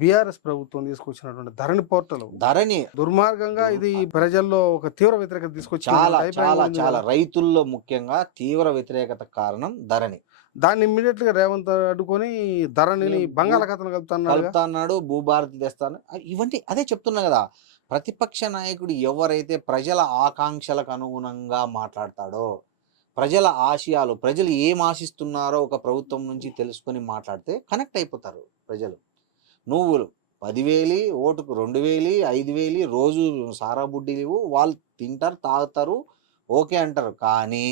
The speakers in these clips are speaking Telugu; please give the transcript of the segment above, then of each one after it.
బీఆర్ఎస్ ప్రభుత్వం తీసుకొచ్చినటువంటి ధరణి పోర్టల్ ధరణి దుర్మార్గంగా ఇది ప్రజల్లో ఒక తీవ్ర వ్యతిరేకత తీసుకొచ్చి చాలా చాలా చాలా రైతుల్లో ముఖ్యంగా తీవ్ర వ్యతిరేకత కారణం ధరణి. దాన్ని ఇమ్మీడియట్ గా రేవంత్ అడ్డుకొని ధరణిని బంగాళాఖాతం కలుపుతున్నాడు, భూభారతి తెస్తాను, ఇవన్నీ అదే చెప్తున్నా కదా. ప్రతిపక్ష నాయకుడు ఎవరైతే ప్రజల ఆకాంక్షలకు అనుగుణంగా మాట్లాడతాడో, ప్రజల ఆశయాలు, ప్రజలు ఏం ఆశిస్తున్నారో ఒక ప్రభుత్వం నుంచి తెలుసుకొని మాట్లాడితే కనెక్ట్ అయిపోతారు ప్రజలు. నువ్వు 10,000 ఓటుకు 2,000 5,000 రోజు సారా బుడ్డీలు వాళ్ళు తింటారు, తాగుతారు, ఓకే అంటారు. కానీ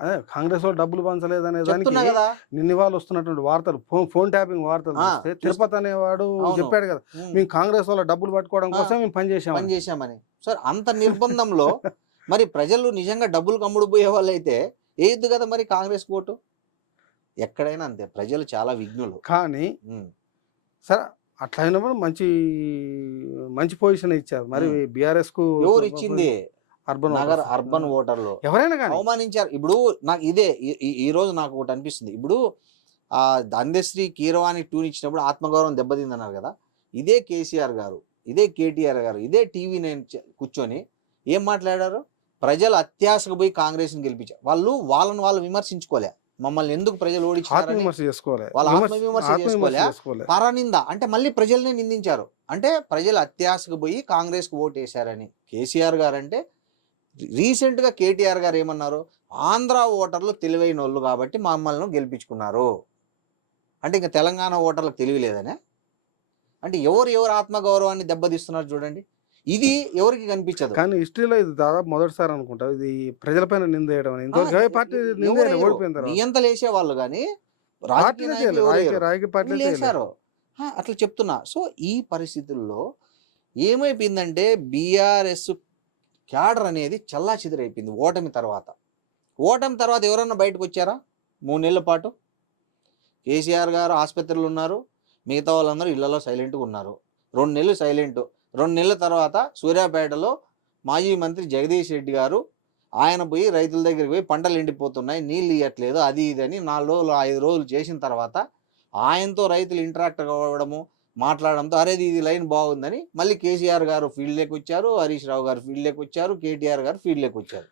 అదే కాంగ్రెస్ వాళ్ళు డబ్బులు పంచలేదనే దానికి కదా నిన్న వాళ్ళు వస్తున్నటువంటి వార్తలు, ఫోన్ ట్యాపింగ్ వార్తలు చూస్తే తిరుపతి అనేవాడు చెప్పాడు కదా, మేము కాంగ్రెస్ వాళ్ళ డబ్బులు పట్టుకోవడం కోసం మేము పనిచేసామని. సార్ అంత నిర్బంధంలో మరి ప్రజలు నిజంగా డబ్బులు కమ్ముడు పోయే వాళ్ళు అయితే వేయద్దు కదా మరి కాంగ్రెస్ ఓటు. ఎక్కడైనా అంతే, ప్రజలు చాలా విఘ్నులు. కానీ సరే అట్లా అయినప్పుడు మంచి పొజిషన్ ఇచ్చారు. మరి బీఆర్ఎస్ కు ఎవరు ఇచ్చింది? అర్బన్ ఓటర్లు ఎవరైనా కానీ అవమానించారు. ఇప్పుడు నాకు ఇదే ఈ రోజు నాకు ఒకటి అనిపిస్తుంది. ఇప్పుడు అందశ్రీ కీరవాణి టూన్ ఇచ్చినప్పుడు ఆత్మగౌరవం దెబ్బతిందన్నారు కదా. ఇదే కేసీఆర్ గారు, ఇదే కేటీఆర్ గారు, ఇదే టీవీ నేను కూర్చొని ఏం మాట్లాడారు? ప్రజలు అత్యాశకు పోయి కాంగ్రెస్ని గెలిపించారు. వాళ్ళని వాళ్ళు విమర్శించుకోలే, మమ్మల్ని ఎందుకు ప్రజలు ఓడించారు వాళ్ళ ఆత్మవిమర్శ చేసుకోలే. పరనింద అంటే మళ్ళీ ప్రజల్ని నిందించారు. అంటే ప్రజలు అత్యాశకు పోయి కాంగ్రెస్ కు ఓటు వేశారని కేసీఆర్ గారు అంటే. రీసెంట్ గా కేటీఆర్ గారు ఏమన్నారు? ఆంధ్ర ఓటర్లు తెలివైన వాళ్ళు కాబట్టి మమ్మల్ని గెలిపించుకున్నారు అంటే ఇంకా తెలంగాణ ఓటర్లకు తెలియలేదనే. అంటే ఎవరు ఆత్మగౌరవాన్ని దెబ్బతీస్తున్నారు చూడండి. ఇది ఎవరికి కనిపించదు. కానీ హిస్టరీలో ఇది దాదాపు మొదటిసారి అనుకుంటా ఇది ప్రజలపైన నిందేయడం. నియంతలు వేసే వాళ్ళు కానీ వేశారు అట్లా చెప్తున్నా. సో ఈ పరిస్థితుల్లో ఏమైపోయిందంటే బీఆర్ఎస్ క్యాడర్ అనేది చల్లా చెదిరైపోయింది ఓటమి తర్వాత. ఎవరన్నా బయటకు వచ్చారా? 3 నెలల పాటు కేసీఆర్ గారు ఆసుపత్రులు ఉన్నారు, మిగతా వాళ్ళందరూ ఇళ్లలో సైలెంట్గా ఉన్నారు. 2 నెలలు సైలెంట్. 2 నెలల తర్వాత సూర్యాపేటలో మాజీ మంత్రి జగదీష్ రెడ్డి గారు ఆయన పోయి రైతుల దగ్గరికి పోయి పంటలు ఎండిపోతున్నాయి, నీళ్ళు ఇవ్వట్లేదు, అది ఇది అని 4 రోజులు 5 రోజులు చేసిన తర్వాత ఆయనతో రైతులు ఇంటరాక్ట్ అవ్వడము, మాట్లాడడంతో అరే ఇది లైన్ బాగుందని మళ్ళీ కేసీఆర్ గారు ఫీల్డ్లోకి వచ్చారు, హరీష్ రావు గారు ఫీల్డ్లోకి వచ్చారు, కేటీఆర్ గారు ఫీల్డ్లోకి వచ్చారు.